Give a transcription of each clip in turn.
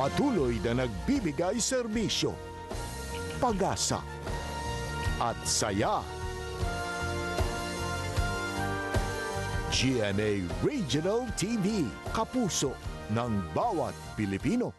Patuloy na nagbibigay serbisyo, pag-asa at saya. GMA Regional TV, kapuso ng bawat Pilipino.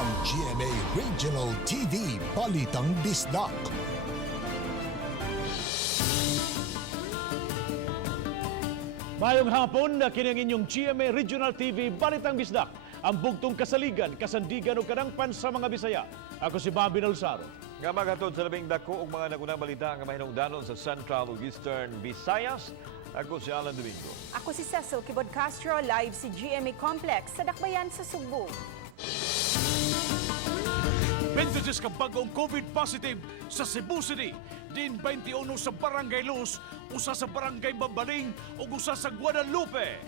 Ang GMA Regional TV, Balitang Bisdak. Mayong hapon na kini ang inyong GMA Regional TV, Balitang Bisdak. Ang bugtong kasaligan, kasandigan o kadangpan sa mga Bisaya. Ako si Bobby Nalsaro. Nga magatod sa labing dako ug mga nagunang balita nga mahinungdanon sa Central ug Eastern Visayas. Ako si Alan Domingo. Ako si Cecil Kibod Castro, live si GMA Complex sa Dakbayan sa Sugbo. 26 ka bagong COVID positive sa Cebu City. Din 21 sa Barangay Luz, usa sa Barangay Bambaling ug usa sa Guadalupe.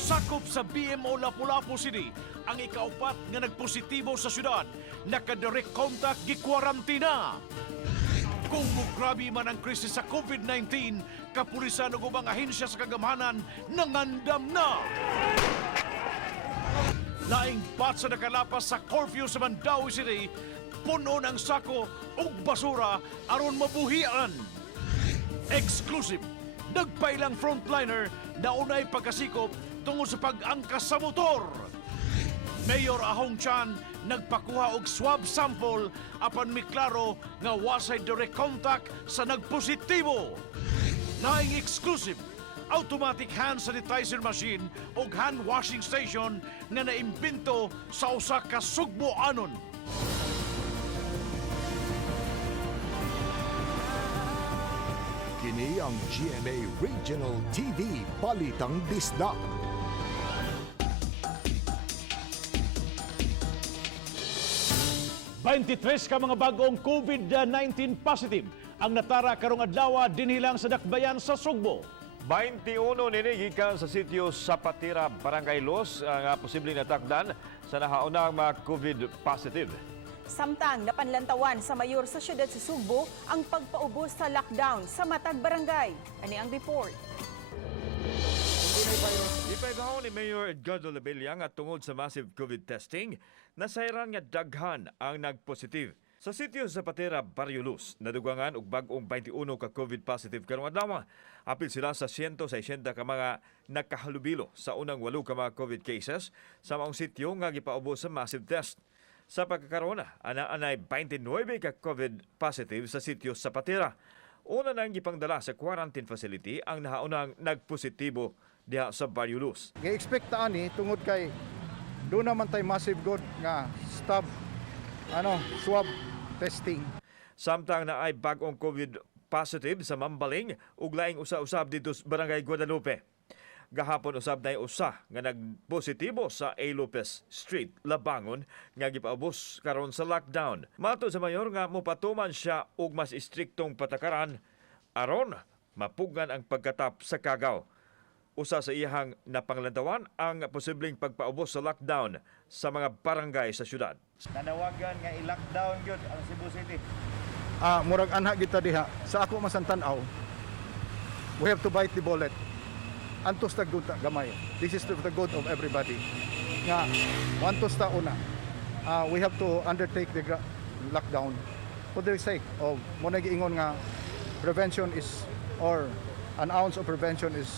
Sakop sa BMO Lapu-Lapu City ang ikaapat nga nagpositibo sa syudad. Naka-direct contact gi-kwarantina. Kung mugrabe man ang krisis sa COVID-19, kapulisan ug ubang ahensya sa kagamhanan nangandam na. Laing bat sa nakalapas sa curfew sa Mandaue City, puno ng sako ug basura aron mabuhian. Exclusive, nagpailang frontliner na unay pagkasikop tungod sa pag-angkas sa motor. Mayor Ahong Chan nagpakuha og swab sample apan miklaro nga wasay direct contact sa nagpositibo. Laing exclusive, automatic hand sanitizer machine o hand washing station nga naimbento sa usa ka sugboanon. Kini ang GMA Regional TV, Balitang Bisdak. Tres ka mga bagong COVID-19 positive ang natara karong adlawa dinhilang sa Dakbayan sa Sugbo. 21 nini gikan sa sitio Sapatira, Barangay Los nga posibleng natakdan sa nahaunang mga COVID positive. Samtang napanlantawan sa mayor sa siyudad sa Sugbo ang pagpaubos sa lockdown sa matag barangay. Ani ang report? Ipaibahaw ni Mayor Edgardo Labella nga tungod sa massive COVID testing, nasayran nga daghan ang nagpositive. Sa sitio sa Patera, Barrio Luz, nadugangan og bag-ong 21 ka COVID positive karong adlaw. Apil sila sa 160 ka mga nakahalubilo sa unang 8 ka mga COVID cases sa maong sitio nga gipaubos sa massive test. Sa pagkakaroon, anay 29 ka COVID positive sa sitio sa Patera. Una nang gipangdala sa quarantine facility ang nahaunang nagpositibo diha sa Barrio Luz. Gi-expect ta ani tungod kay doon naman tay massive good nga swab testing. Samtang na ay bagong COVID positive sa Mambaling ug laing usa-usab dito sa Barangay Guadalupe. Gahapon usab na usa nga nagpositibo sa A. Lopez Street, Labangon nga gipaubos karon sa lockdown. Mato sa mayor nga mopatuman siya og mas istriktong patakaran aron mapugan ang pagkatap sa kagaw. Usa sa iyang napanglantawan ang posibleng pagpaubos sa lockdown sa mga barangay sa syudad. Nanawagan nga i-lockdown gyud ang Cebu City. Murag anha kita diha sa ako masantan-aw. We have to bite the bullet. Antos ta good gamay. This is to the good of everybody. Nga wantos ta una. We have to undertake the lockdown for the sake of mo nagiingon nga prevention is or an ounce of prevention is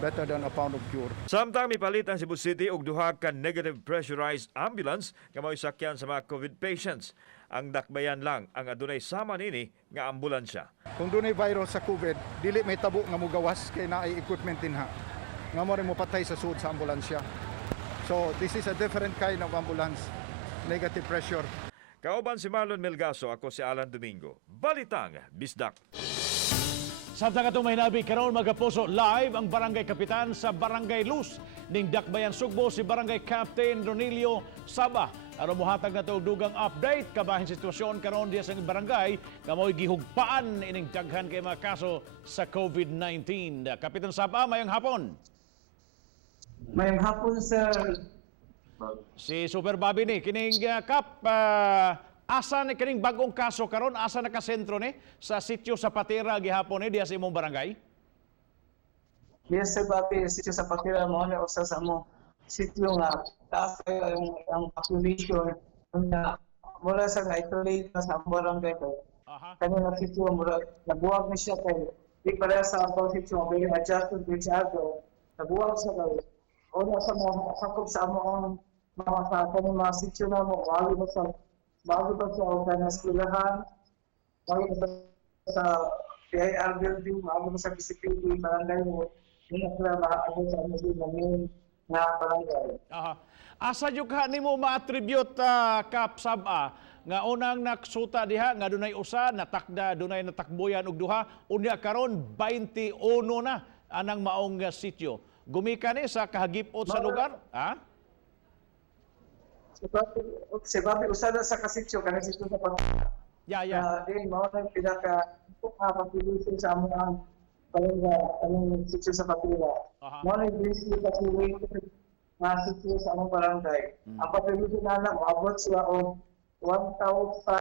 better than a pound of cure. Samtang mipalit ang Cebu City og duha ka negative pressurized ambulance nga mao sakyan sa mga COVID patients. Ang Dakbayan lang ang adunay sama nini nga ambulansya. Kung dunay virus sa COVID, dili may tabo nga mugawas kay naay equipment dinha. Nga mo rin mo patay sa sud sa ambulansya. So this is a different kind of ambulance, negative pressure. Kauban si Marlon Melgaso, ako si Alan Domingo. Balitang Bisdak. Samtang atong mahinabi karon mga puso, live ang barangay kapitan sa Barangay Luz ning Dakbayan Sugbo si Barangay Captain Ronilio Saba. Aron mohatag na to dugang update kabahin sitwasyon karon diya sa barangay kamoy gihugpaan ining daghan kay mga kaso sa COVID-19. Kapitan Saba, mayang hapon. Mayang hapon, sir. Si Super Bobby ni kining Kap, asa ni kining bagong kaso karon, asa nakasentro ni sa sitio sa Patera gihapon ni diya sa imong barangay? Yes, sir, Bobby. Sityo sa Patira mo na usa sa mo. Sityo nga, taas kayo ang population na mula sa isolate na sa barangay ko. Kanina sityo, nabuwag na siya kayo. Di pala sa ako sityo, may adjusted with other. Nabuwag siya kayo. Una sa mga sakop sa among mga sa kanina mga sityo na mo, bago pa sa organisasyonhan, bago pa sa PIR building, bago pa sa PCPD, barangay mo, hindi na maaago sa aming namin na barangay. Asa yung ka nimo ma-attribute Kap Saba nga unang naksuta diha nga dunay usa natakda dunay natakbuyan og duha unya karon 21 na anang maong sityo. Gumikan ni sa kahagipot sa lugar, ha? Si Bobby, usada sa kasityo, kanang sityo sa Patira. Din mo na pinaka-population sa among ang sityo sa Patira. Mo na yung population na sityo sa among barangay. Ang population na maabot sila o 1,000.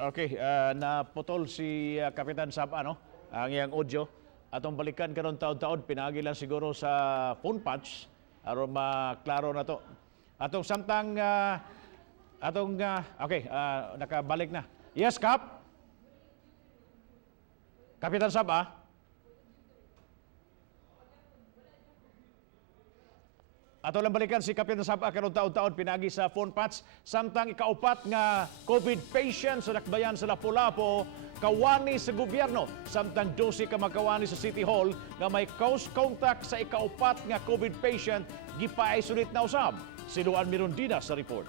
Okay, naputol si Kapitan Sab, ano, ang iyang audio. Atong balikan karon taon-taon, pinagi lang siguro sa phone patch, aron maklaro na to. Atong samtang, okay, nakabalik na. Yes, Kap? Kapitan Sab, Ato lang balikan si Kapitan Saba karon taon-taon pinagi sa phone patch samtang ikaupat nga COVID patient sa Dakbayan sa Lapu-Lapu kawani sa gobyerno samtang 12 ka makawani sa City Hall nga may close contact sa ikaupat nga COVID patient gipa-isolate na usab. Si Luan Mirondina sa report.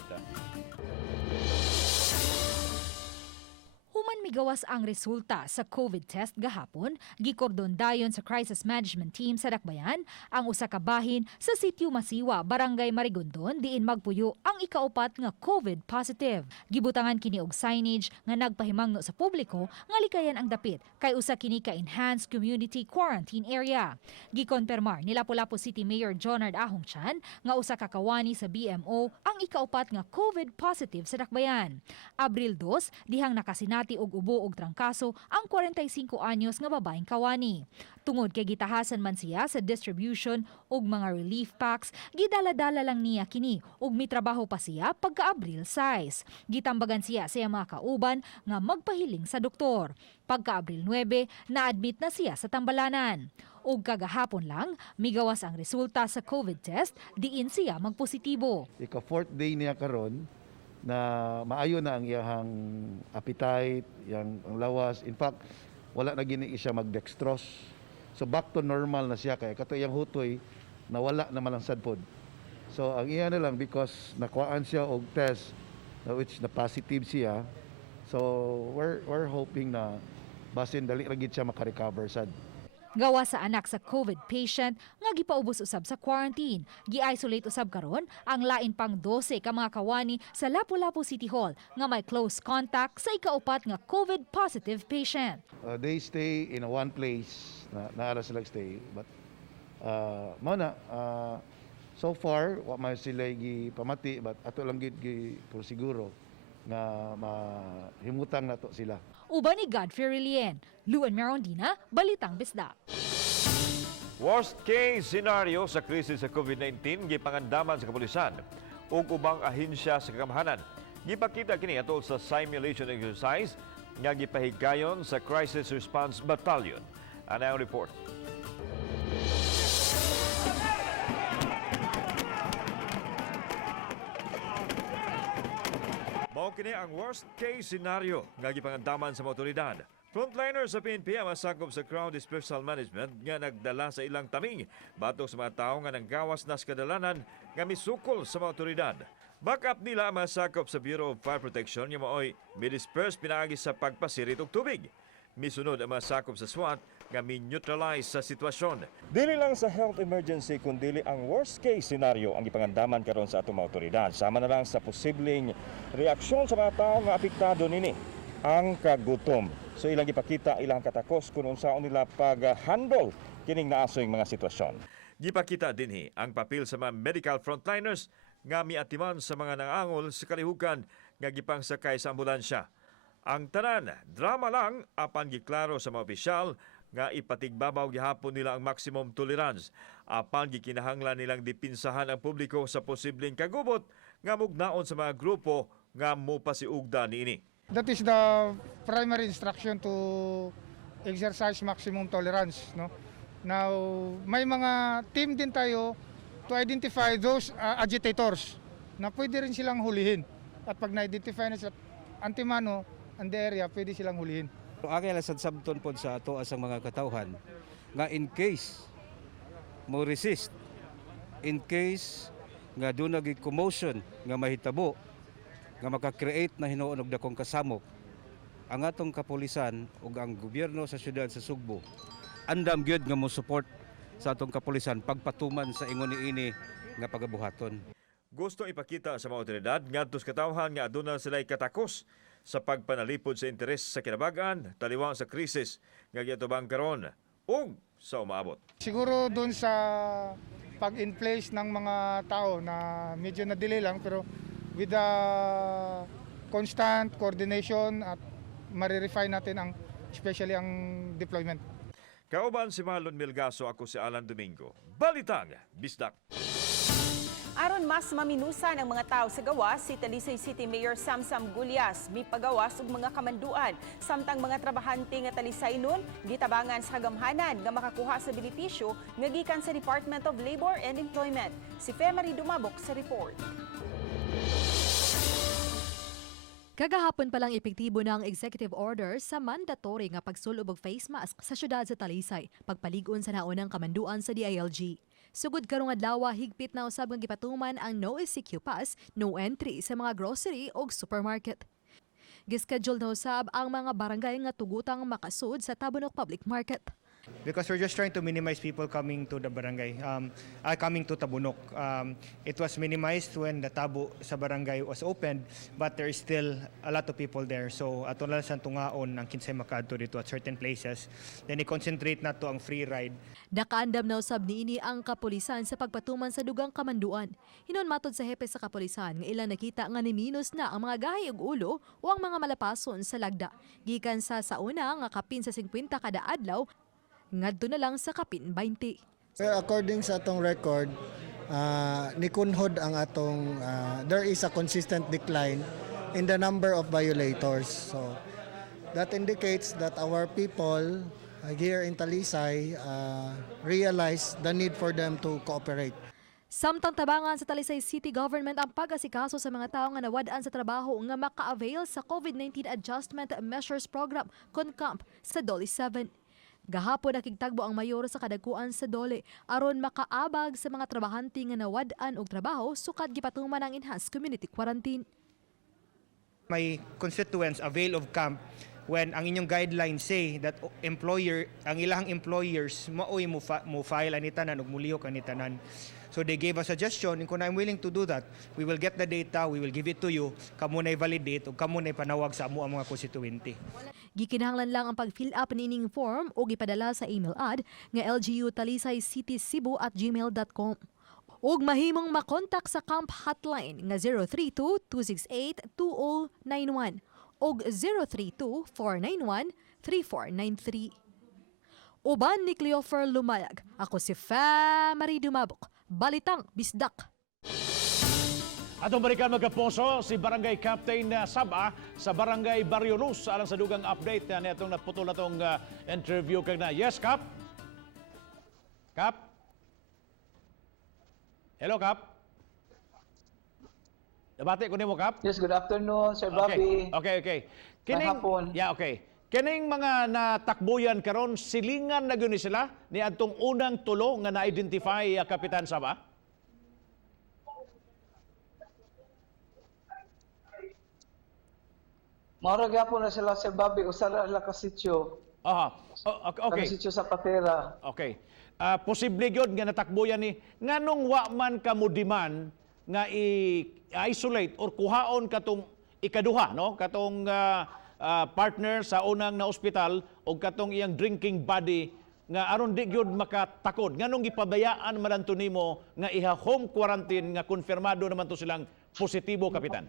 Human migawas ang resulta sa COVID test gahapon, gikordon dayon sa crisis management team sa Dakbayan ang usa ka bahin sa sitio Masiwa, Barangay Marigondon diin magpuyo ang ikaupat nga COVID positive. Gibutangan kini og signage nga nagpahimangno sa publiko nga likayan ang dapit kay usa kini ka enhanced community quarantine area. Gikonfirmar ni Lapu-Lapu City Mayor Jonard Ahongchan nga usa ka kawani sa BMO ang ikaupat nga COVID positive sa Dakbayan. Abril 2 dihang nakasinati og ubo og trangkaso ang 45 anyos nga babaeng kawani. Tungod kay gitahasan man siya sa distribution og mga relief packs, gidala-dala lang niya kini ug mitrabaho pa siya pagka-Abril 6. Gitambagan siya sa mga kauban nga magpahiling sa doktor. Pagka-Abril 9, na-admit na siya sa tambalanan. Ug kagahapon lang, migawas ang resulta sa COVID test, diin siya magpositibo. Ika-4th day niya karon na maayo na ang iyang appetite, ang lawas. In fact, wala na gini siya mag-dextrose. So back to normal na siya kaya kato iyang hutoy nawala naman ang sadpod. So ang iya na lang because nakuhaan siya og test which na positive siya. So we're hoping na basin dali ra gid siya maka-recover sad. Gawa sa anak sa COVID patient nga gipaubos usab sa quarantine. Gi-isolate usab karon ang lain pang 12 ka mga kawani sa Lapu-Lapu City Hall nga may close contact sa ikaupat nga COVID positive patient. They stay in one place na sila stay but so far wa man sila gipamati but ato lang gid siguro nga mahimutang nato sila. Uban ni Godfrey Relien, Luan Mirondina, Balitang Bisdak. Worst case scenario sa krisis sa COVID-19 gipangandaman sa kapulisan ug ubang ahensya sa kamahanan. Gipakita kini atol sa simulation exercise nga gipahigayon sa Crisis Response Battalion. Ana ang report. Mao kini ang worst case scenario nga gipangandaman sa mga otoridad. Frontliners sa PNP ang masakop sa Crowd Dispersal Management nga nagdala sa ilang taming batok sa mga tao nga nanggawas na sa kadalanan nga misukol sa mga otoridad. Backup nila ang mga sakop sa Bureau of Fire Protection nga maoy midisperse pinaagi sa pagpasirit og tubig. Misunod ang mga sakop sa SWAT nga mi-neutralize sa sitwasyon. Dili lang sa health emergency kundi ang worst case scenario ang ipangandaman karon sa atong mga otoridad. Sama na lang sa posibleng reaksyon sa mga tao nga apektado nini ang kagutom. So ilang ipakita ilang katakos kung unsaon nila pag-handle kining naasoy mga sitwasyon. Gipakita dinhi ang papel sa mga medical frontliners nga miatiman sa mga nangangol sa kalihukan nga gipangsakay sa ambulansya. Ang tanan, drama lang apan giklaro sa mga opisyal nga ipatigbabaw gihapon nila ang maximum tolerance apan gikinahanglan nilang dipinsahan ang publiko sa posibleng kagubot nga mugnaon sa mga grupo nga mopasiugda niini. That is the primary instruction to exercise maximum tolerance, no? Now, may mga team din tayo to identify those agitators na pwede rin silang hulihin. At pag na-identify na sa antimano and the area, pwede silang hulihin. Ang lang sa sabton po sa ato asang mga katauhan nga in case mo resist, in case nga doon nag-commotion nga mahitabo, nga maka-create na hinuon og dakong kasamok, ang atong kapulisan ug ang gobyerno sa siyudad sa Sugbo andam gyud nga mo support sa atong kapulisan pagpatuman sa ingon niini nga pagabuhaton. Gusto ipakita sa mga otoridad ngadto sa katawhan nga aduna sila'y katakos sa pagpanalipod sa interes sa kinabagan, taliwang sa krisis nga giatubang karon ug sa umaabot. Siguro doon sa pag-in place ng mga tao na medyo na-delay lang pero with the constant coordination at ma-refine natin ang especially ang deployment. Kauban si Marlon Milgaso, ako si Alan Domingo. Balitang Bisdak. Aron mas maminusan ang mga tao sa gawas, si Talisay City Mayor Samsam Gulyas mipagawas og mga kamanduan samtang mga trabahante nga Talisay nun gitabangan sa kagamhanan nga makakuha sa benepisyo nga gikan sa Department of Labor and Employment. Si Femari Dumabok sa report. Kagahapon palang epektibo na ang executive order sa mandatory nga pagsulob og face mask sa syudad sa Talisay, pagpaligon sa naunang kamanduan sa DILG. Sugod karong adlaw, higpit na usab nga gipatuman ang no ECQ pass, no entry sa mga grocery o supermarket. Gischedule na usab ang mga barangay nga tugutang makasud sa Tabunok Public Market. Because we're just trying to minimize people coming to the barangay, coming to Tabunok. It was minimized when the Tabo sa barangay was opened, but there is still a lot of people there. So ato lang sa tungaon ang kinsay makadto dito at certain places. Then i-concentrate na to ang free ride. Nakaandam na usab niini ang kapulisan sa pagpatuman sa dugang kamanduan. Hinon matod sa hepe sa kapulisan nga ilang nakita nga niminos na ang mga gahi ug ulo o ang mga malapason sa lagda. Gikan sa sauna nga kapin sa 50 kada adlaw ngadto na lang sa kapin 20. Well, according sa atong record, nikunhod ang atong there is a consistent decline in the number of violators. So that indicates that our people here in Talisay realize the need for them to cooperate. Samtang tabangan sa Talisay City Government ang pag-asikaso sa mga tao nga nawad-an sa trabaho nga maka-avail sa COVID-19 Adjustment Measures Program CONCAMP sa Dole 7. Gahapon nakigtagbo ang mayor sa kadagkuan sa Dole aron makaabag sa mga trabahante nga nawad-an og trabaho sukad gipatuman ang enhanced community quarantine. My constituents avail of camp when ang inyong guidelines say that ang ilang employers maoy mo file ani tanan ug mulihok ani tanan. So they gave a suggestion, and kung I'm willing to do that, we will get the data, we will give it to you, kamo nay validate ug kamo nay panawag sa amo ang mga constituente. Gikinahanglan lang ang pag-fill up nining form o gipadala sa email ad nga lgu.talisaycitycebu@gmail.com. Ug mahimong makontak sa camp hotline nga 032-268-2091 ug 032-491-3493. Uban ni Cleofer Lumayag, ako si Femari Dumabok, Balitang Bisdak. Atong balikan magkaposo si Barangay Captain Saba sa Barangay Barrio Luz alang sa dugang update na itong naputol na itong interview kag na. Yes, Cap? Cap? Hello, Cap? Nabati ko nimo, Cap? Yes, good afternoon, Sir Bobby. Okay. Hapon. Yeah, okay. Kining mga natakbuyan karon silingan na gyud ni sila ni adtong unang tulo nga na-identify Kapitan Saba? Maura gyapon na sila Sir Bobby usara la ka sitio. Aha. Okay. Ka sitio sa Patera. Okay. Posible gyud nga natakbuyan ni nganong wa man ka mo demand nga i-isolate or kuhaon katong ikaduha, no? Katong partner sa unang na ospital o katong iyang drinking buddy nga aron di gyud makatakod. Nganong gipabayaan man anto nimo nga iha home quarantine nga konfirmado naman to silang positibo, kapitan?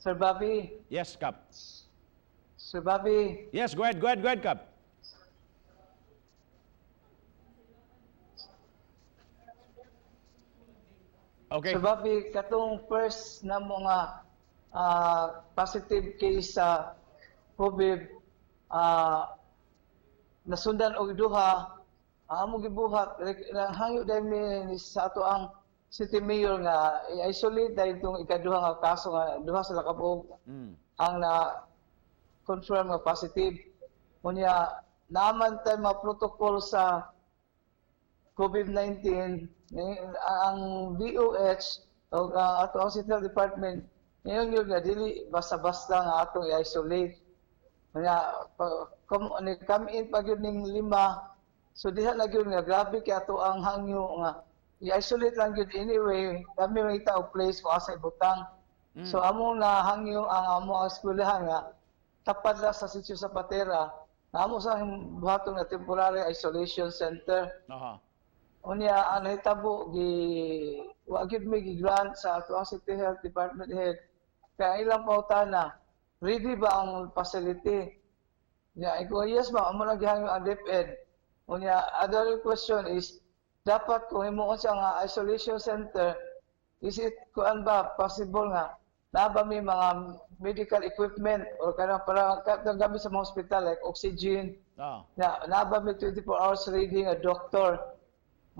Sir Bobby, Yes, Kap. Sir Bobby, Yes, go ahead, Kap. Okay. Sir Bobby, katong first na mga positive case sa COVID, nasundan og duha, amo gibuhat hangyo dahil sa ato ang city mayor nga i-isolate dahil itong ikaduha nga kaso nga duha sa lakabuog ang na confirm nga positive. Unya naaman tayo mga protocol sa COVID-19 ang DOH o ato ang Central Department ngayon yun nga dili basta-basta nga atong i-isolate. Nga come in pag yun ning 5, so diha na yun nga grabe kay ato ang hangyo nga i-isolate lang yun anyway. Kami makita og place kung asa ibutang. So amo na hangyo ang amo ang eskwelahan nga tapad la sa sitio sa Patera na amo sa buhaton nga temporary isolation center. Unya ang nahitabo wa gyud may gi-grant sa ato ang City Health Department head kaya ilang pautana ready ba ang facility nya iko yes ba amo na gihangyo ang DepEd. Unya other question is dapat kung himuon siya nga isolation center is it kuan ba possible nga na ba may mga medical equipment or kanang para gamit sa mga hospital like oxygen na ba may 24 hours ready nga doctor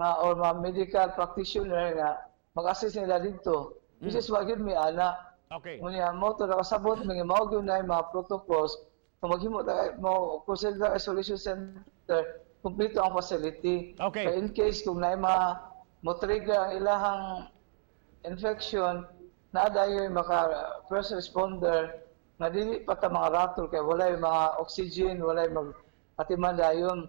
or mga medical practitioner nga mag-assist nila dito. This is what yun may ana. Okay. Unya mo to nakasabot mga mao gyud na mga protocols kung maghimo ta mo consider isolation center kumpleto ang facility. Okay. Kaya in case kung naay mo trigger ang ilahang infection na dayon maka first responder nga dili pa ta mga ratol kay walay mga oxygen, walay mag atiman dayon.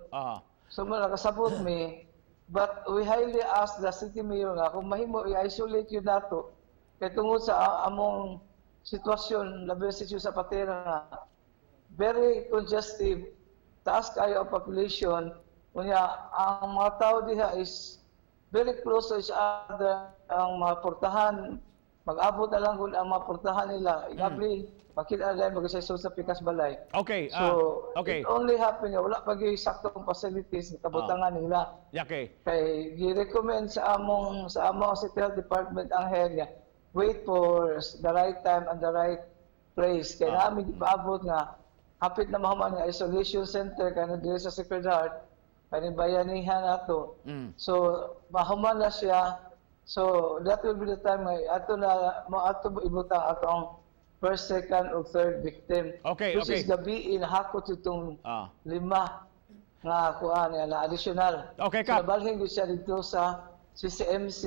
So mo nakasabot mi. But we highly ask the city mayor nga kung mahimo i-isolate yun nato kay tungod sa among sitwasyon labi sa sitio sa Patera nga very congestive, taas kayo ang population, unya ang mga tao diha is very close to each other, ang mga portahan mag-abot na lang kung ang mga portahan nila Abril makita na mag-isayso sa Pikas Balay. Okay. So, okay. it only happen nga wala pag saktong facilities na kabutangan nila. Okay. Kay gi-recommend sa among City Health Department ang head nga wait for the right time and the right place. Kaya namin ipaabot nga hapit na mahuman nga isolation center kaya diri sa Sacred Heart kani bayanihan nato. So mahuman na siya. So that will be the time nga ato ibutang ato ang first, second, or third victim. Okay, Which is gabi hakot itong 5 nga kuan na additional. Okay, So Kap. nabalhin ko siya dito sa CCMC.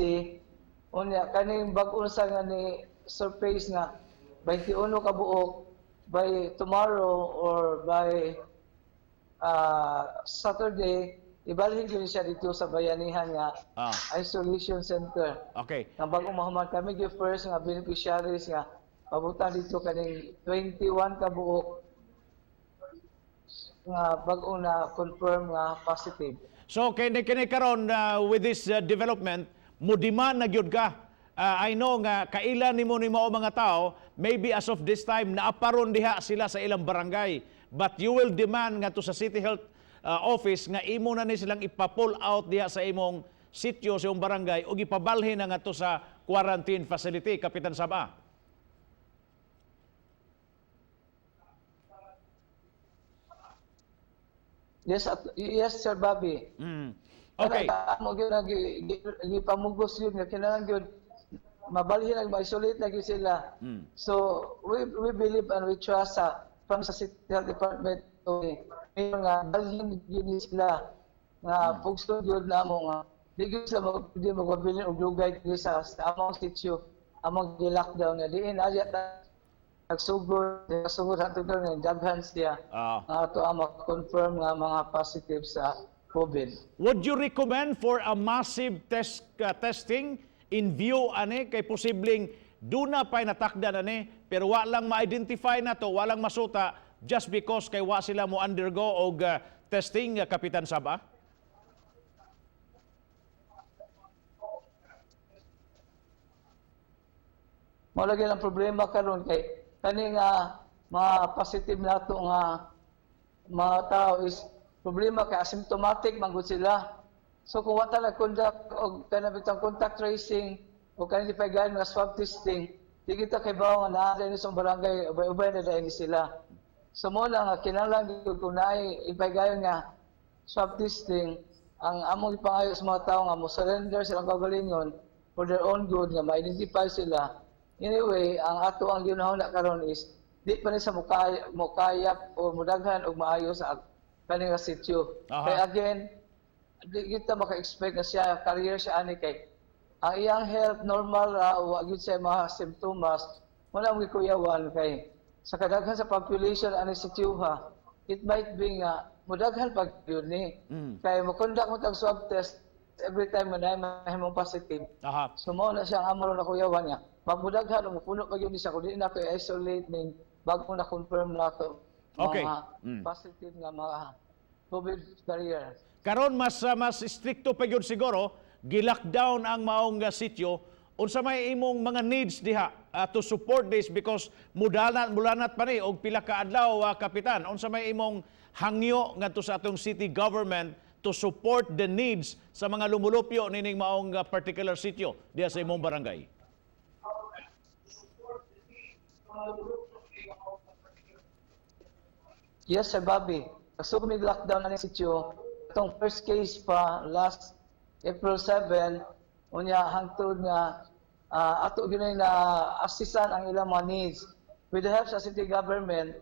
Unya kaning bag-o sa nga ni surface nga 21 ka buok by tomorrow or by Saturday ibalhin ko siya dito sa bayanihan nga isolation center. Okay. Nga bago mahuman kami gi first nga beneficiaries nga pabutan dito kaning 21 ka buok nga bag-o na confirm nga positive. So kini karon with this development mo demand na gyud ka. I know nga kailan nimo mga tao maybe as of this time naaparon diha sila sa ilang barangay but you will demand nga to sa City Health Office nga imo na ni silang ipa-pull out diha sa imong sitio sa imong barangay ug ipabalhin na nga to sa quarantine facility, Kapitan Saba. Yes, Sir Bobby. Okay. Mo gyud gipamugos yun nga kinahanglan gyud mabalhin mag-isolate lagi sila. So we believe and we trust sa from sa City Health Department may nga dalhin yun sila nga pugso yun na mo nga di gyud sila magpabilin og lugay diri sa among sitio among gi-lockdown na diin ayat nagsugod hantud nga daghan siya to ang confirm nga mga positive sa COVID. Would you recommend for a massive testing in view ani kay posibleng duna pa'y natakdan ani pero wa lang ma-identify na to, walang masuta just because kay wa sila mo undergo og testing, Kapitan Saba? Malagi lang problema karon kay kani nga mga positive nato nga mga tao is problema kay asymptomatic manggod sila. So kung wa talaga conduct og kanabitang contact tracing o kanili pa nga swab testing, di kita kay bawo nga naa ni sa barangay ubay-ubay na dahil sila. So mo lang nga kinahanglan gyud kung naay ipagayon nga swab testing ang among ipangayo sa mga tao nga mo surrender silang kagalingon for their own good nga ma-identify sila. Anyway, ang ato ang ginahon na karon is di pa ni sa mukayap o mudaghan og maayo sa kaning sitio. Kay again, di kita maka-expect na siya career siya ani kay ang iyang health normal ra o wa gyud siya mga simptomas wala mo kuyawan kay sa kadaghan sa population ani sitio ha, it might be nga mudaghan pag yun ni kay mo conduct mo tag swab test every time na mahimong positive. So mo na siya ang amro na kuyawan niya. Magmudaghan o puno pag yun siya kung di na to isolate ning bago na confirm na to mga positive nga mga COVID carrier. Karon mas stricto pa gyud siguro, gi-lockdown ang maong sitio. Unsa may imong mga needs diha to support this because mulanat pa ni og pila ka adlaw, Kapitan. Unsa may imong hangyo ngadto sa atong city government to support the needs sa mga lumulupyo nining maong particular sitio diha sa imong barangay? Yes, Sir Bobby. So kung lockdown na ng sitio, itong first case pa last April 7, unya hangtod nga ato ginay na assistan ang ilang mga needs. With the help sa city government,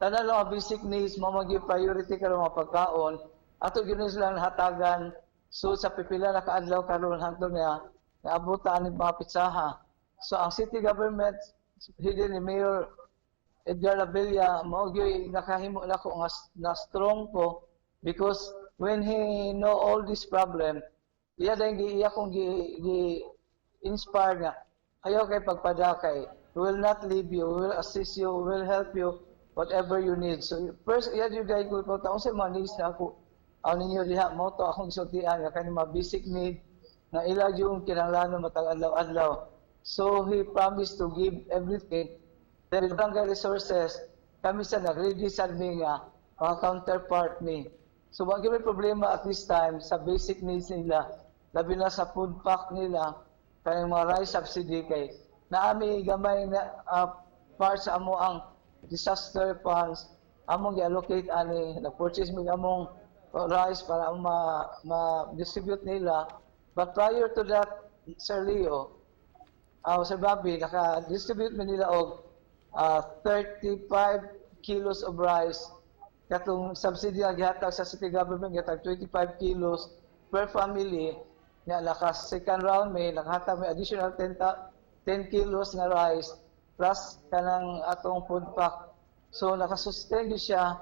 tanan lang ang basic needs mo magi priority karon mga pagkaon. Ato ginay silang hatagan so sa pipila na kaadlaw karon hangtod nga naabutan ni mga pitsaha. So ang city government hidden ni Mayor Edgar Labella mo gyud nakahimo na ko nga na strong ko because when he know all this problem iya kong gi inspire nga ayaw kay pagpadakay, we will not leave you, we will assist you, we will help you whatever you need. So first iya gyud kay ko taon sa mga needs na ako ang ninyo diha mo to akong sultian nga kani mga basic need na ila yung kinahanglan matag adlaw-adlaw. So he promised to give everything. Then barangay resources, kami sa nag-ready sa mga counterpart ni. So wag may problema at this time sa basic needs nila, labi na sa food pack nila, kaya mga rice subsidy kay naami gamay na part sa amo ang disaster funds, among i-allocate ani, nag-purchase mi among rice para ma-distribute nila. But prior to that, Sir Leo, Sir Bobby, naka-distribute mi nila og 35 kilos of rice. Katong subsidy nga gihatag sa city government gihatag 25 kilos per family. Nga naka second round may nakahatag may additional 10 kilos nga rice plus kanang atong food pack. So nakasustain siya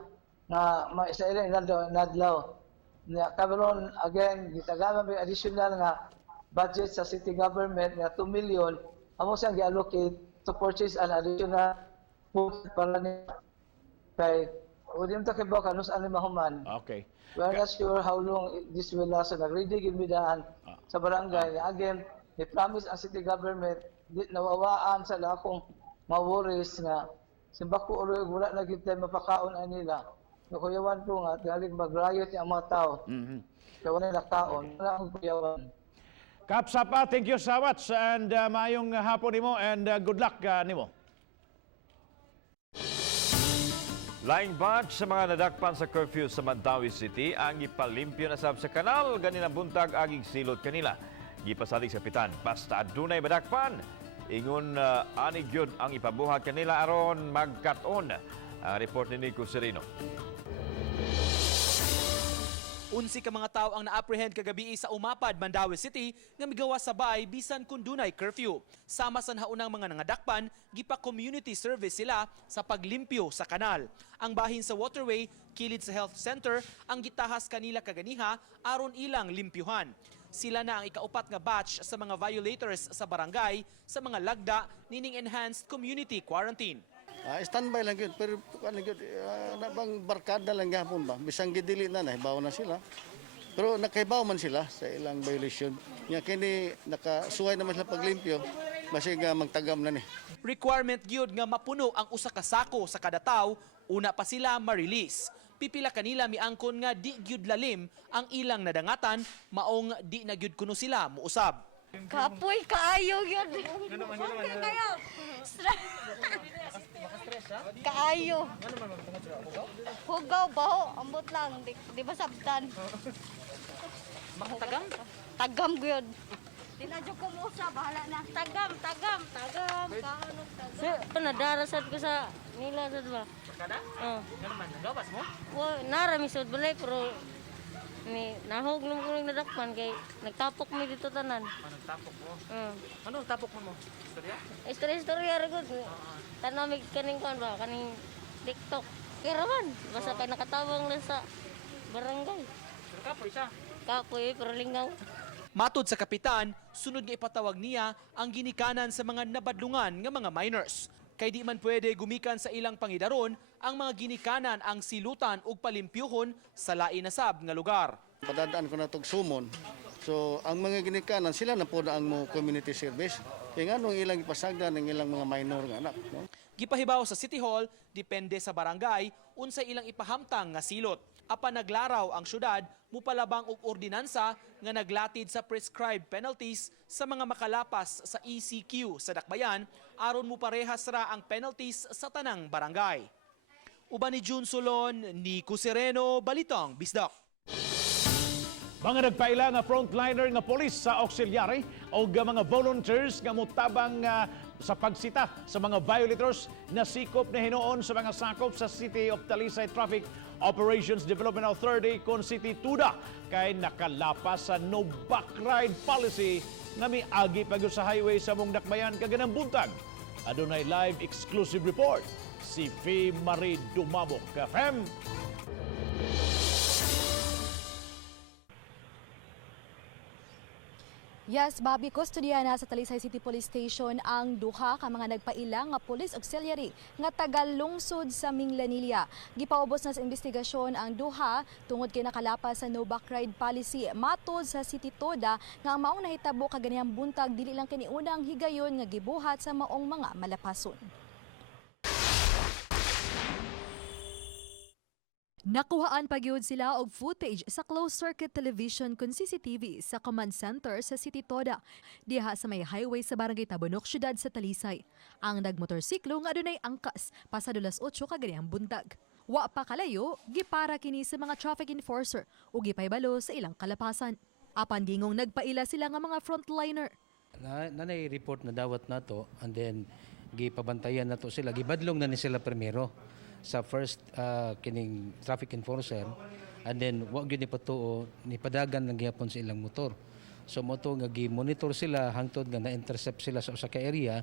nga sa ilang nadlaw. Nga karon again gitagaman may additional nga budget sa city government nga 2 million amo siyang gi-allocate to purchase an additional food para niya kay udin ta kay ba kanus ani mahuman. Okay. We are not sure how long this will last. So nag-ready gid mi daan sa barangay. Again, they promise ang city government di nawawaan sa lakong ma-worries nga simbako oro wala na gid tay mapakaon ani nila. Kuyawan ko nga galing mag-riot ang mga tao. Kaya wala nakaon, wala akong kuyawan. Kap Sapa, thank you so much and maayong hapon nimo and good luck nimo. Laing batch sa mga nadakpan sa curfew sa Mandawi City ang ipalimpyo na sab sa kanal ganina buntag aging silot kanila. Gipasalig sa pitan basta adunay badakpan ingon ani gyud ang ipabuhat kanila aron magkat-on Ang report ni Nico Sereno. Unsi ka mga tao ang na-apprehend kagabi sa Umapad, Mandaue City nga migawa sa bay bisan kun dunay curfew. Sama sa haunang mga nangadakpan, gipa community service sila sa paglimpyo sa kanal. Ang bahin sa waterway kilid sa health center ang gitahas kanila kaganiha aron ilang limpyuhan. Sila na ang ikaupat nga batch sa mga violators sa barangay sa mga lagda nining enhanced community quarantine. Standby lang yun, pero ano yun, bang barkada lang gapon ba? Bisang gidili na, nahibaw na sila. Pero nakahibaw man sila sa ilang violation. Nga kini nakasuhay naman sila paglimpyo, basig magtagam na ni. Requirement gyud nga mapuno ang usa ka sako sa kada tawo, una pa sila ma-release. Pipila kanila miangkon nga di gyud lalim ang ilang nadangatan, maong di na gyud kuno sila muusab. Kapoy kaayo yun. Kayo. Kaayo. Hugaw baho, ambot lang, di ba sabtan? Makatagang? Tagam gyud. Di na jud ko musa, bahala na. Tagam. Kaano tagam. Nadarasad ko sa nila sad ba? Kada? Ngano man gawas mo? Narami sad balay pero ni nahog nung kuning nadakpan kay nagtapok mi dito tanan. Anong tapok mo? Anong tapok mo? Istorya? Istorya ra gud. Tanamig kaning kon ba kaning TikTok. Kaya man basta kay nakatabang lang sa barangay. Pero kapoy siya. Kapoy pero lingaw. Matod sa kapitan, sunod nga ipatawag niya ang ginikanan sa mga nabadlungan nga mga minors. Kay di man pwede gumikan sa ilang pangidaron ang mga ginikanan ang silutan ug palimpyuhon sa lain na sab nga lugar. Padadaan ko na itong sumon. So ang mga ginikanan, sila na po na ang mo community service. Kaya nga nung ilang ipasagdan ng ilang mga minor nga anak. No? Gipahibaw sa City Hall, depende sa barangay, unsay ilang ipahamtang nga silot. Apan naglaraw ang syudad, mupalabang og ordinansa nga naglatid sa prescribed penalties sa mga makalapas sa ECQ sa Dakbayan aron muparehas ra ang penalties sa tanang barangay. Uban ni June Solon, Nico Sereno, Balitang Bisdak. Mga nagpaila nga frontliner nga polis sa auxiliary o mga volunteers nga mutabang sa pagsita sa mga violators na sikop na hinuon sa mga sakop sa City of Talisay Traffic Operations Development Authority kon City Tuda kay nakalapas sa no backride policy nga miagi pagyo sa highway sa mong Dakbayan kaganang buntag. Adunay live exclusive report si Fee Marie Dumabok FM. Yes, Bobby, kustodiya na sa Talisay City Police Station ang duha ka mga nagpailang nga police auxiliary nga taga lungsod sa Minglanilla. Gipaubos na sa investigasyon ang duha tungod kay nakalapas sa no backride policy. Matod sa City Toda nga ang maong nahitabo kaganihang buntag dili lang kini unang higayon nga gibuhat sa maong mga malapason. Nakuhaan pagyud sila og footage sa closed-circuit television kun CCTV sa command center sa City Toda, diha sa may highway sa Barangay Tabunok, siyudad sa Talisay. Ang nagmotorsiklo nga adunay angkas pasadulas 8 kaganihang buntag. Wa pa kalayo, gipara kini sa mga traffic enforcer ug gipaybalo sa ilang kalapasan. Apan gingong nagpaila sila nga mga frontliner. Nanay report na dawat nato and then gipabantayan nato sila, gibadlong na ni sila primero sa first kining traffic enforcer and then wa gyud ni patuo ni padagan lang gyapon sa ilang motor. So moto nga gi-monitor sila hangtod nga na-intercept sila sa usa ka area.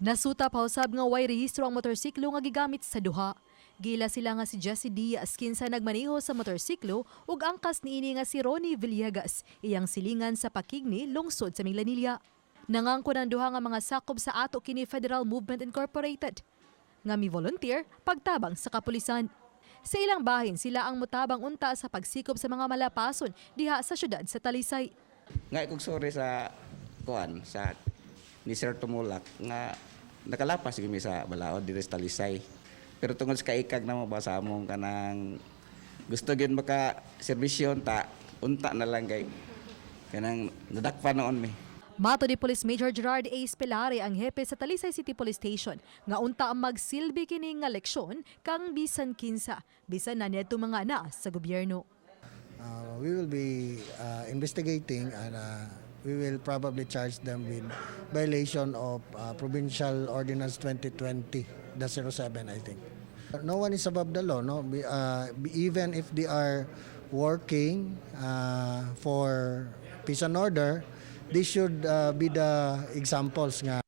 Nasuta pa usab nga way rehistro ang motorsiklo nga gigamit sa duha. Gila sila nga si Jesse Diaz kinsa nagmaneho sa motorsiklo ug angkas niini nga si Ronnie Villegas iyang silingan sa Pakigni, lungsod sa Minglanilla. Nangangkon ang duha nga mga sakop sa ato kini Federal Movement Incorporated nga mi-volunteer pagtabang sa kapulisan. Sa ilang bahin sila ang mutabang unta sa pagsikop sa mga malapason diha sa syudad sa Talisay. Nga kung sorry sa kuan sa ni Sir Tumulak nga nakalapas gimi sa balaod diri sa Talisay. Pero tungod sa kaikag na mabasa among kanang gusto gyud maka serbisyon ta unta na lang kay kanang nadakpa noon mi. Mato ni Police Major Gerard A. Spelare ang hepe sa Talisay City Police Station nga unta ang magsilbi kini nga leksyon kang bisan kinsa bisan na neto mga na sa gobyerno. We will be investigating and we will probably charge them with violation of Provincial Ordinance 2020-07, I think. No one is above the law, no? Even if they are working for peace and order, they should be the examples nga.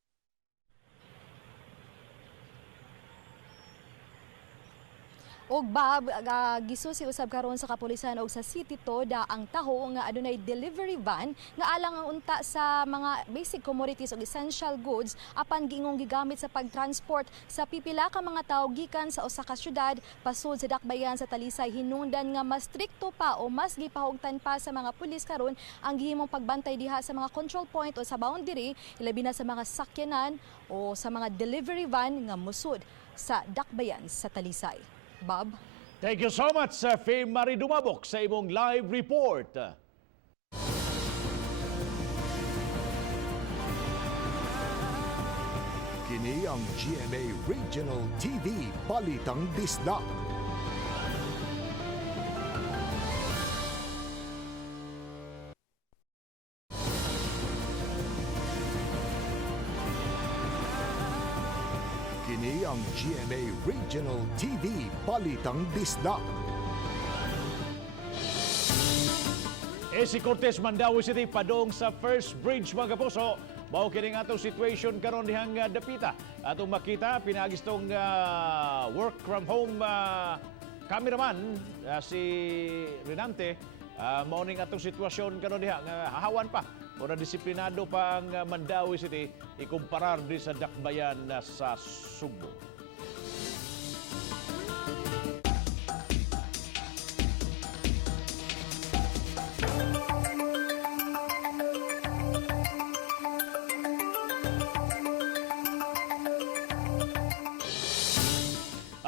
Og Bob, gisusi usab karon sa kapulisan og sa City Toda ang taho nga adunay delivery van nga alang ang unta sa mga basic commodities ug essential goods apan gingong gigamit sa pagtransport sa pipila ka mga tawo gikan sa usa ka syudad pasud sa dakbayan sa Talisay. Hinungdan nga mas strikto pa o mas gipahugtan pa sa mga pulis karon ang gihimong pagbantay diha sa mga control point o sa boundary ilabi na sa mga sakyanan o sa mga delivery van nga musud sa dakbayan sa Talisay. Bob? Thank you so much, Faye Marie Dumabok, sa imong live report. Kini ang GMA Regional TV Balitang Bisdak. Kini ang GMA Regional TV Balitang Bisdak. Si Cortez, Mandawi City, padong sa First Bridge, mga kapuso. Mao kini nga atong situation karon dihang dapita. Atong makita pinagistong work from home cameraman si Renante. Mao ning atong sitwasyon karon diha nga hahawan pa. Mura disiplinado pa ang Mandawi City ikumparar di sa dakbayan sa Subo.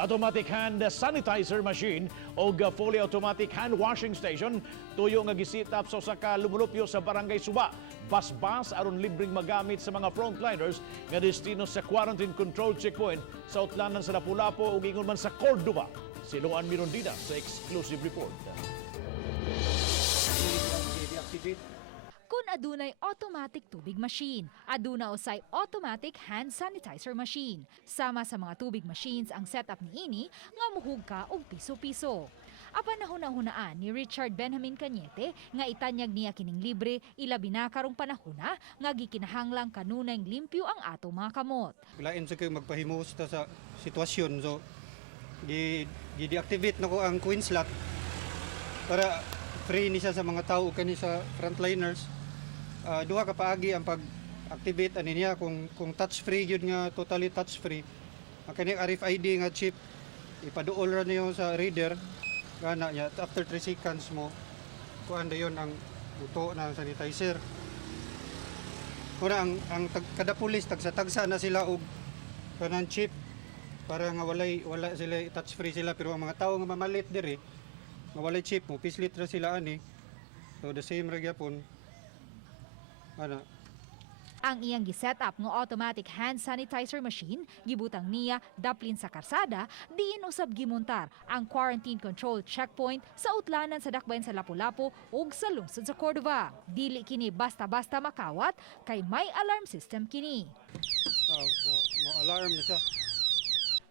Automatic hand sanitizer machine o fully automatic hand washing station tuyo nga gisitap sa usa ka lumulupyo sa Barangay Suba. Bas-bas aron libreng magamit sa mga frontliners nga destino sa quarantine control checkpoint sa utlanan sa Lapu-Lapu ug ingon man sa Cordova. Si Luan Mirondida sa exclusive report. Kung adunay automatic tubig machine, aduna usay automatic hand sanitizer machine. Sama sa mga tubig machines ang setup niini nga muhug ka og piso-piso. Apan nahuna-hunaan ni Richard Benjamin Cañete nga itanyag niya kining libre ilabi na karong panahuna nga gikinahanglang kanunay limpyo ang ato mga kamot. Lain sa kayo magpahimo sa sitwasyon, so di-deactivate na ko ang coin slot para free ni siya sa mga tao kani sa frontliners. Duha ka paagi ang pag-activate ani niya kung touch free gyud nga totally touch free. Ang kani RFID nga chip ipaduol ra niyo sa reader gana niya after 3 seconds mo kuan dayon ang buto na sanitizer. Ora ang kada pulis tagsa na sila og kanang chip para nga wala sila touch free sila pero ang mga tawo nga mamalit diri nga walay chip mo pislit ra sila ani. So the same ra gyapon. Ang iyang giset-up nga automatic hand sanitizer machine gibutang niya daplin sa karsada diin usab gimontar ang quarantine control checkpoint sa utlanan sa dakbayan sa Lapu-Lapu ug sa lungsod sa Cordova. Dili kini basta-basta makawat kay may alarm system kini. Mo alarm na siya.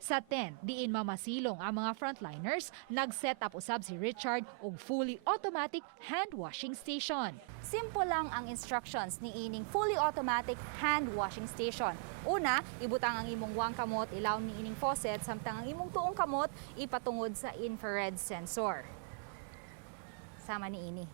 Sa tent, diin mamasilong ang mga frontliners, nag-set up usab si Richard og fully automatic hand washing station. Simple lang ang instructions ni ining fully automatic hand washing station. Una, ibutang ang imong wang kamot, ilaw ni ining faucet, samtang ang imong tuong kamot ipatungod sa infrared sensor. Sama ni ini.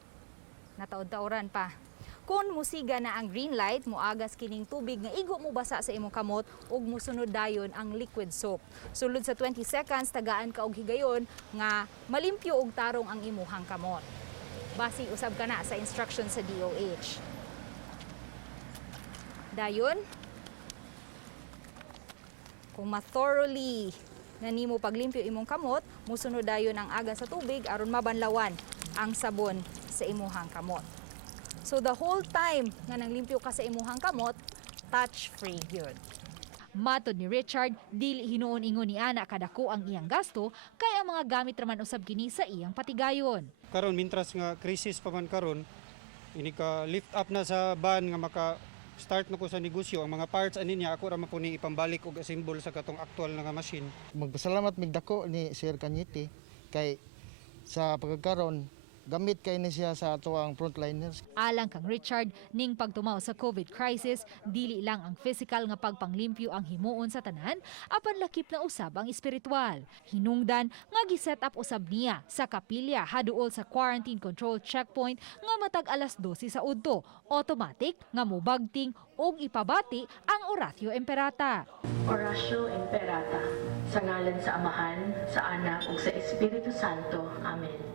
Nataod-taoran pa. Kung musiga na ang green light, muagas kining tubig nga igo mo basa sa imong kamot ug musunod dayon ang liquid soap. Sulod sa 20 seconds tagaan ka og higayon nga malimpyo og tarong ang imuhang kamot. Basi usab ka na sa instruction sa DOH. Dayon, kung ma-thoroughly na nimo paglimpyo imong kamot, musunod dayon ang aga sa tubig aron mabanlawan ang sabon sa imuhang kamot. So the whole time nga nanglimpyo ka sa imuhang kamot, touch-free yun. Matod ni Richard, dili hinuon-ingon ni Ana kadako ang iyang gasto kay ang mga gamit raman usab kini sa iyang patigayon. Karon mintras nga crisis pa man karon, ini ka lift up na sa ban nga start na ko sa negosyo ang mga parts ani niya ako ra man po ni ipambalik og assemble sa katong actual nga machine. Magpasalamat migdako ni Sir Kanyete kay sa pagkakaroon gamit kay ni siya sa atuang frontliners. Alang kang Richard, ning pagtumaw sa COVID crisis, dili lang ang physical nga pagpanglimpyo ang himuon sa tanan, apan lakip na usab ang espiritual. Hinungdan nga gi-set up usab niya sa kapilya haduol sa quarantine control checkpoint nga matag alas 12 sa udto, automatic nga mobagting og ipabati ang Oratio Imperata. Oratio Imperata, sa ngalan sa Amahan, sa Anak ug sa Espiritu Santo. Amen.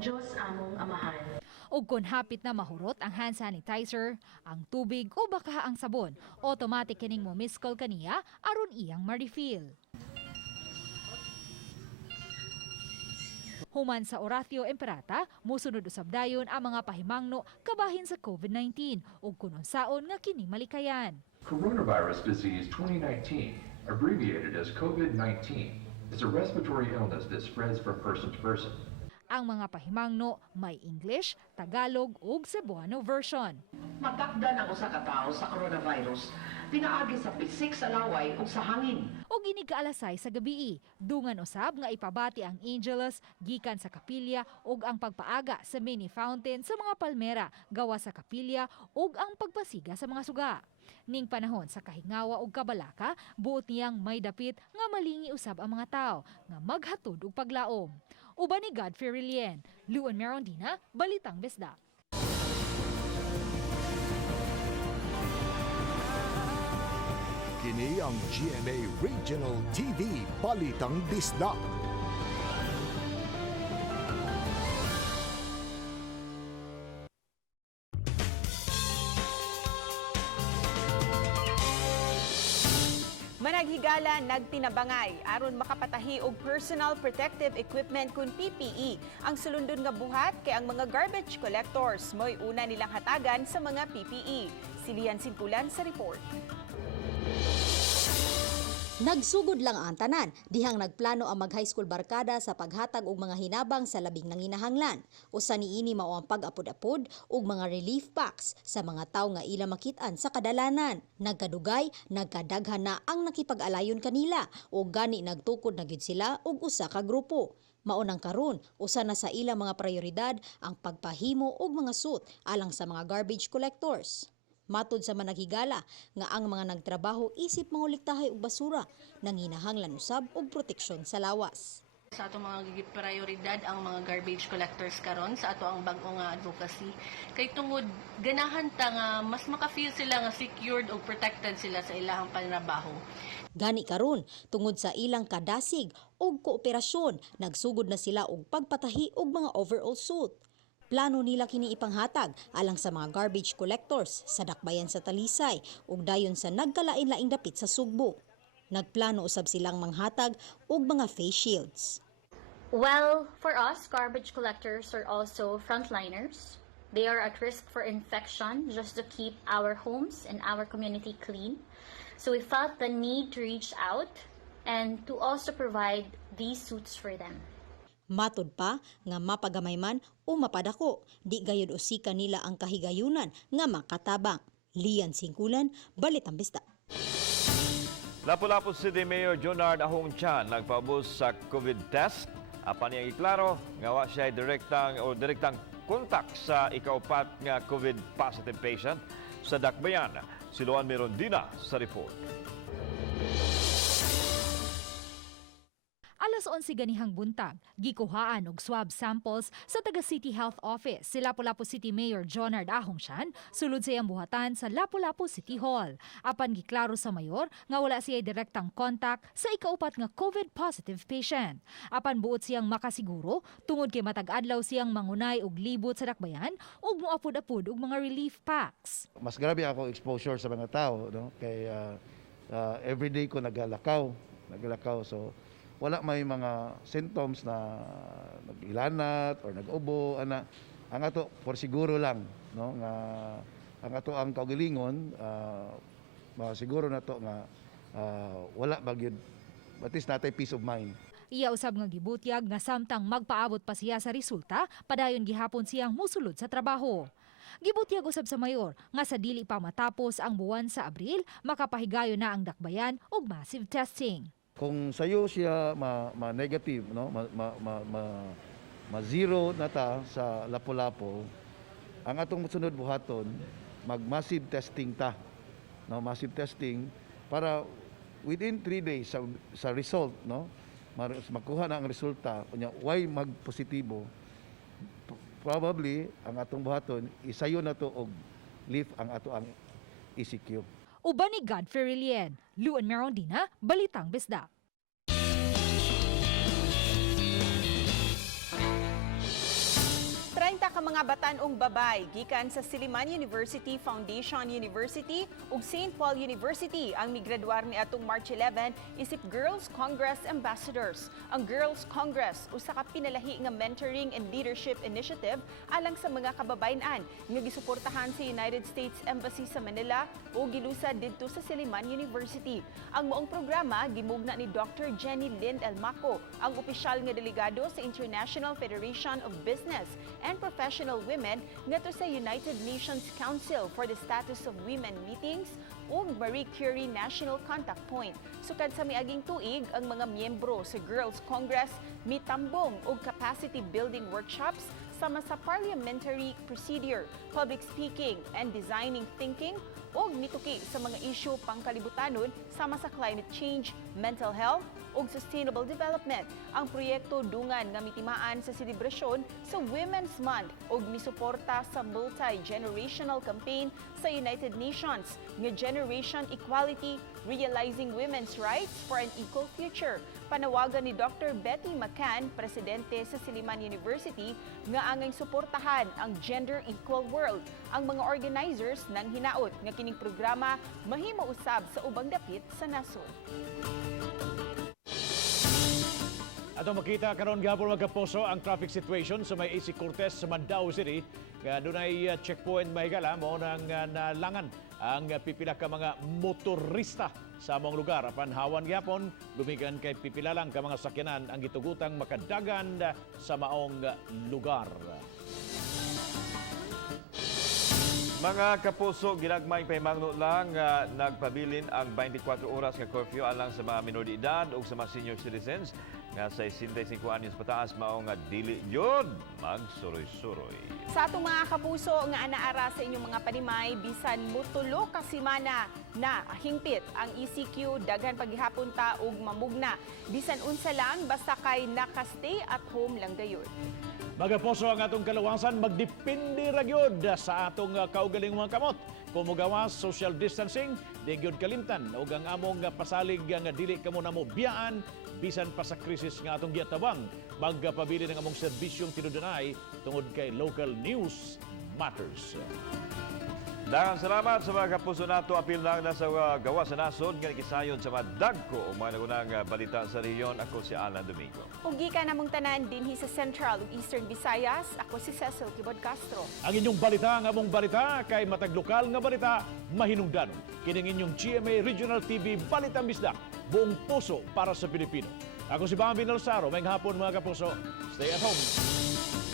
Diyos among amahan. Og kung hapit na mahurot ang hand sanitizer, ang tubig o baka ang sabon, automatic kining mo miss call kaniya aron iyang ma-refill. Human sa Oratio Imperata, musunod usab dayon ang mga pahimangno kabahin sa COVID-19 ug kunon saon nga kini malikayan. Coronavirus disease 2019, abbreviated as COVID-19, is a respiratory illness that spreads from person to person. Ang mga pahimangno may English, Tagalog ug Cebuano version. Matakdan ang usa ka tawo sa coronavirus, pinaagi sa pisik sa laway ug sa hangin. O ginigaalasay sa gabii, dungan usab nga ipabati ang Angelus gikan sa kapilya ug ang pagpaaga sa mini fountain sa mga palmera gawa sa kapilya ug ang pagpasiga sa mga suga. Ning panahon sa kahingawa ug kabalaka, buot niyang may dapit nga malingi usab ang mga tawo nga maghatod og paglaom. Uban ni Godfrey Rilien, Luan Merondina, Balitang Bisdak. Kini ang GMA Regional TV Balitang Bisdak. Managhigala nagtinabangay aron makapatahi og personal protective equipment kun PPE. Ang sulundon nga buhat kay ang mga garbage collectors mo'y una nilang hatagan sa mga PPE. Silian Singkulan sa report. Nagsugod lang ang tanan, dihang nagplano ang mag-high school barkada sa paghatag og mga hinabang sa labing nanginahanglan. Usa niini mao ang pag-apod-apod og mga relief packs sa mga tawo nga ila makit-an sa kadalanan. Nagkadugay, nagkadaghan na ang nakipag-alayon kanila ug gani nagtukod na gyud sila og usa ka grupo. Maunang karon, usa na sa ilang mga prioridad ang pagpahimo og mga suit alang sa mga garbage collectors. Matod sa managhigala nga ang mga nagtrabaho isip manguliktahay og basura, nanginahanglan usab og proteksyon sa lawas. Sa ato mga prioridad ang mga garbage collectors karon sa ato ang bag-o nga advocacy kay tungod ganahan ta nga mas maka-feel sila nga secured og protected sila sa ilahang panrabaho. Gani karon tungod sa ilang kadasig og kooperasyon, nagsugod na sila og pagpatahi og mga overall suit. Plano nila kini ipanghatag alang sa mga garbage collectors sa dakbayan sa Talisay ug dayon sa nagkalain-laing dapit sa Sugbo. Nagplano usab silang manghatag og mga face shields. Well, for us, garbage collectors are also frontliners. They are at risk for infection just to keep our homes and our community clean. So we felt the need to reach out and to also provide these suits for them. Matod pa nga mapagamay man o mapadako, di gayud usika nila ang kahigayunan nga makatabang. Lian Singkulan, Balitang Bisdak. Lapu-Lapu City Mayor Jonard Ahong Chan nagpaubos sa COVID test. Apan niyang iklaro nga wa siya direktang kontak sa ikaupat nga COVID positive patient sa Dakbayan. Si Luan Merondina sa report. Alas 11 ganihang buntag, gikuhaan og swab samples sa taga City Health Office si Lapu-Lapu City Mayor Jonard Ahong Chan sulod sa iyang buhatan sa Lapu-Lapu City Hall. Apan giklaro sa mayor nga wala siya direktang contact sa ikaupat nga COVID positive patient. Apan buot siyang makasiguro tungod kay matag adlaw siyang mangunay og libot sa Dakbayan ug moapod-apod og mga relief packs. Mas grabe ako exposure sa mga tao, no? Kay everyday ko nagalakaw, so wala may mga symptoms na nag-ilanat or nag-ubo ana. Ang ato for siguro lang, no, nga ang ato ang kaugalingon siguro na to nga wala bagyod, at least natay peace of mind. Iya usab nga gibutyag nga samtang magpaabot pa siya sa resulta, padayon gihapon siyang musulod sa trabaho. Gibutyag usab sa mayor nga sa dili pa matapos ang buwan sa Abril, makapahigayon na ang dakbayan og massive testing. Kung sayo siya ma-negative, no? Ma-zero na ta sa Lapu-Lapu, ang atong sunod buhaton, mag-massive testing ta. No? Massive testing para within 3 days sa result, no? Makuha na ang resulta, why mag-positibo, probably ang atong buhaton, isayo na to og lift ang ato ang ECQ. Uban ni Godfrey Rilien, Luan Merondina, Balitang Bisdak. Ka mga batan-ong babay gikan sa Silliman University, Foundation University ug St. Paul University ang migraduar ni atong March 11 isip Girls Congress Ambassadors. Ang Girls Congress usa ka pinalahi nga mentoring and leadership initiative alang sa mga kababayan nga gisuportahan sa United States Embassy sa Manila o gilusad didto sa Silliman University. Ang moong programa gimugna ni Dr. Jenny Lind Elmaco, ang opisyal nga delegado sa International Federation of Business and Professional Women ngadto sa United Nations Council for the Status of Women meetings ug Marie Curie National Contact Point. Sukad sa miaging tuig, ang mga miyembro sa Girls Congress mitambong og capacity building workshops sama sa parliamentary procedure, public speaking and designing thinking ug mituki sa mga isyu pangkalibutanon sama sa climate change, mental health ug sustainable development. Ang proyekto dungan nga mitimaan sa selebrasyon sa Women's Month ug misuporta sa multi-generational campaign sa United Nations nga Generation Equality, Realizing Women's Rights for an Equal Future. Panawagan ni Dr. Betty McCann, presidente sa Silliman University, nga angay suportahan ang gender equal world. Ang mga organizers nang hinaot nga kining programa mahimo usab sa ubang dapit sa nasod. Ato makita karon gihapon mga kapuso ang traffic situation sa may AC Cortez sa Mandaue City. Dunay checkpoint mahigala mo nang nalangan ang pipila ka mga motorista sa among lugar. Apan hawan gihapon lumigan kay pipila lang ka mga sakyanan ang gitugutang makadagan sa maong lugar. Mga kapuso, ginagmay pahimangno lang nagpabilin ang 24 oras nga curfew alang sa mga minor de edad o sa mga senior citizens nga sa 65 anyos pataas mao nga dili yun magsuroy-suroy. Sa atong mga kapuso nga anaara sa inyong mga panimay, bisan mutulo ka semana na hingpit ang ECQ, daghan paghihapon ta og mamugna. Bisan unsa lang basta kay naka-stay at home lang dayon. Mga kapuso, ang atong kalawasan magdepende ra gyud sa atong kaugaling mga kamot. Kung mugawas social distancing, di gyud kalimtan ug ang among pasalig nga dili kamo na mo biyaan bisan pa sa krisis nga atong giatabang. Magpabili ng among serbisyong tinudunay tungod kay local news matters. Daghang salamat sa mga kapuso nato. Apil na nasa gawa sa nasod nga kisayon sa mga dagko o mga nagunang balita sa rehiyon. Ako si Alan Domingo. Ug gikan namong tanan dinhi sa Central ug Eastern Visayas, ako si Cecil Kibod Castro. Ang inyong balita nga among balita kay matag lokal nga balita mahinungdanon. Kining inyong GMA Regional TV Balitang Bisdak, buong puso para sa Pilipino. Ako si Bambi Nalsaro, may hapon mga kapuso. Stay at home.